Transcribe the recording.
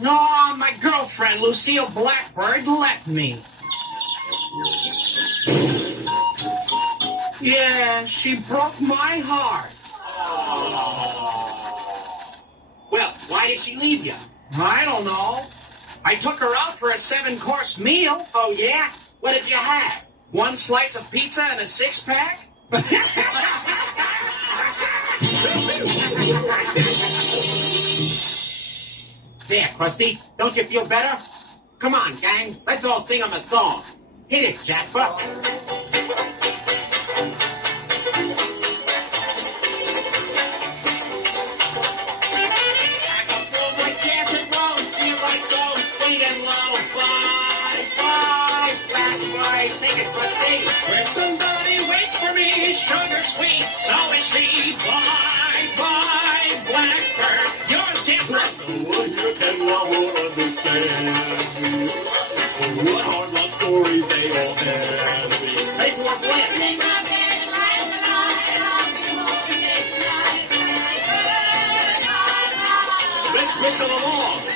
No, my girlfriend, Lucille Blackbird, left me. Yeah, she broke my heart. Well, why did she leave you? I don't know. I took her out for a 7-course meal. Oh, yeah? What did you have? 1 slice of pizza and a 6-pack. There, Krusty. Don't you feel better? Come on, gang. Let's all sing him a song. Hit it, Jasper. Where somebody waits for me, sugar sweet, so is she. Bye, bye, Blackbird. Yours, Timber. No one here can love or understand what hard luck stories they all have. Hey, more blitz. Let's whistle along.